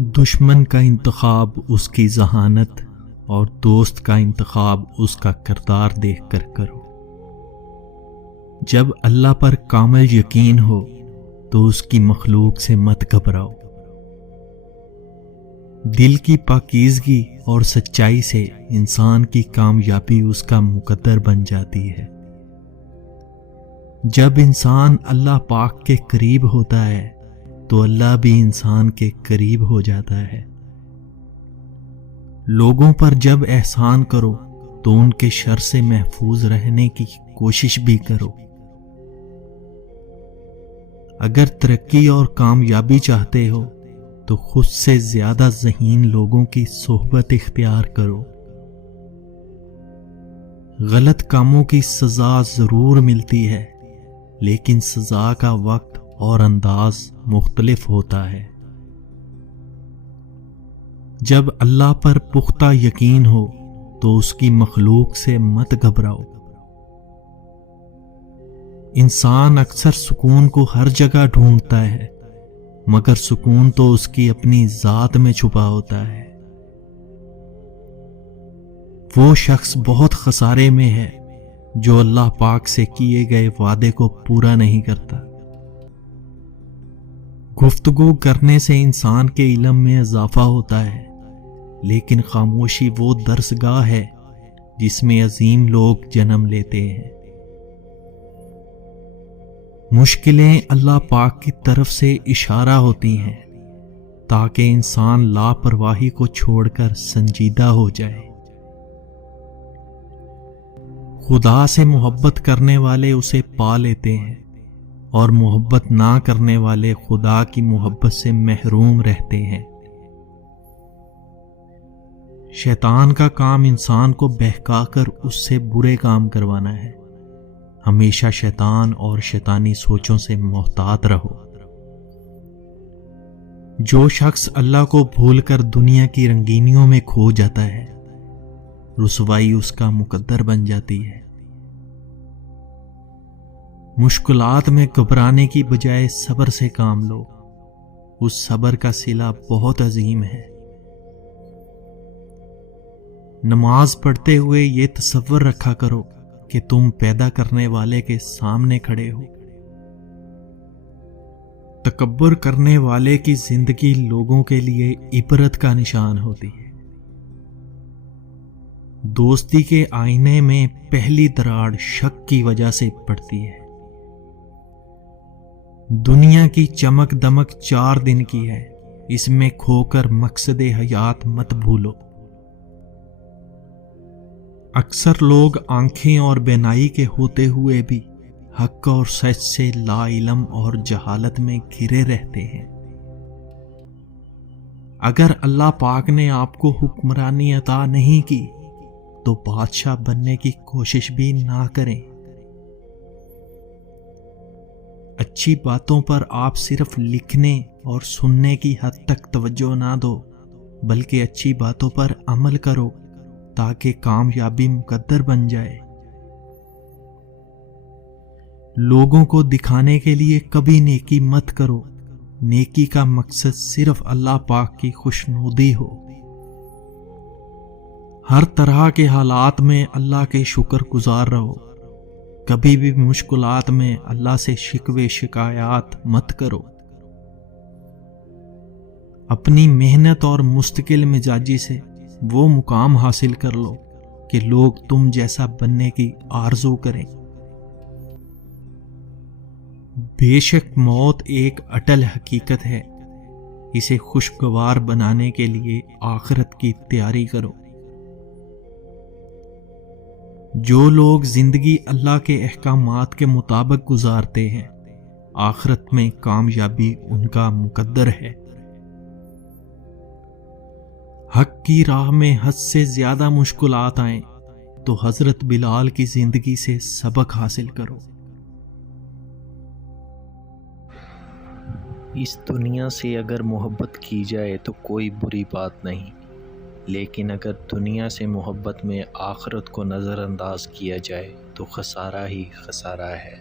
دشمن کا انتخاب اس کی ذہانت اور دوست کا انتخاب اس کا کردار دیکھ کر کرو۔ جب اللہ پر کامل یقین ہو تو اس کی مخلوق سے مت گھبراؤ۔ دل کی پاکیزگی اور سچائی سے انسان کی کامیابی اس کا مقدر بن جاتی ہے۔ جب انسان اللہ پاک کے قریب ہوتا ہے تو اللہ بھی انسان کے قریب ہو جاتا ہے۔ لوگوں پر جب احسان کرو تو ان کے شر سے محفوظ رہنے کی کوشش بھی کرو۔ اگر ترقی اور کامیابی چاہتے ہو تو خود سے زیادہ ذہین لوگوں کی صحبت اختیار کرو۔ غلط کاموں کی سزا ضرور ملتی ہے، لیکن سزا کا وقت اور انداز مختلف ہوتا ہے۔ جب اللہ پر پختہ یقین ہو تو اس کی مخلوق سے مت گھبراؤ۔ انسان اکثر سکون کو ہر جگہ ڈھونڈتا ہے، مگر سکون تو اس کی اپنی ذات میں چھپا ہوتا ہے۔ وہ شخص بہت خسارے میں ہے جو اللہ پاک سے کیے گئے وعدے کو پورا نہیں کرتا۔ گفتگو کرنے سے انسان کے علم میں اضافہ ہوتا ہے، لیکن خاموشی وہ درسگاہ ہے جس میں عظیم لوگ جنم لیتے ہیں۔ مشکلیں اللہ پاک کی طرف سے اشارہ ہوتی ہیں تاکہ انسان لاپرواہی کو چھوڑ کر سنجیدہ ہو جائے۔ خدا سے محبت کرنے والے اسے پا لیتے ہیں اور محبت نہ کرنے والے خدا کی محبت سے محروم رہتے ہیں۔ شیطان کا کام انسان کو بہکا کر اس سے برے کام کروانا ہے۔ ہمیشہ شیطان اور شیطانی سوچوں سے محتاط رہو۔ جو شخص اللہ کو بھول کر دنیا کی رنگینیوں میں کھو جاتا ہے، رسوائی اس کا مقدر بن جاتی ہے۔ مشکلات میں گھبرانے کی بجائے صبر سے کام لو، اس صبر کا صلہ بہت عظیم ہے۔ نماز پڑھتے ہوئے یہ تصور رکھا کرو کہ تم پیدا کرنے والے کے سامنے کھڑے ہو۔ تکبر کرنے والے کی زندگی لوگوں کے لیے عبرت کا نشان ہوتی ہے۔ دوستی کے آئینے میں پہلی دراڑ شک کی وجہ سے پڑتی ہے۔ دنیا کی چمک دمک 4 دن کی ہے، اس میں کھو کر مقصد حیات مت بھولو۔ اکثر لوگ آنکھیں اور بینائی کے ہوتے ہوئے بھی حق اور سچ سے لا علم اور جہالت میں گھرے رہتے ہیں۔ اگر اللہ پاک نے آپ کو حکمرانی عطا نہیں کی تو بادشاہ بننے کی کوشش بھی نہ کریں۔ اچھی باتوں پر آپ صرف لکھنے اور سننے کی حد تک توجہ نہ دو، بلکہ اچھی باتوں پر عمل کرو تاکہ کامیابی مقدر بن جائے۔ لوگوں کو دکھانے کے لیے کبھی نیکی مت کرو، نیکی کا مقصد صرف اللہ پاک کی خوشنودی ہو۔ ہر طرح کے حالات میں اللہ کے شکر گزار رہو، کبھی بھی مشکلات میں اللہ سے شکوے شکایات مت کرو۔ اپنی محنت اور مستقل مزاجی سے وہ مقام حاصل کر لو کہ لوگ تم جیسا بننے کی آرزو کریں۔ بے شک موت ایک اٹل حقیقت ہے، اسے خوشگوار بنانے کے لیے آخرت کی تیاری کرو۔ جو لوگ زندگی اللہ کے احکامات کے مطابق گزارتے ہیں، آخرت میں کامیابی ان کا مقدر ہے۔ حق کی راہ میں حد سے زیادہ مشکلات آئیں تو حضرت بلال کی زندگی سے سبق حاصل کرو۔ اس دنیا سے اگر محبت کی جائے تو کوئی بری بات نہیں، لیکن اگر دنیا سے محبت میں آخرت کو نظر انداز کیا جائے تو خسارہ ہی خسارہ ہے۔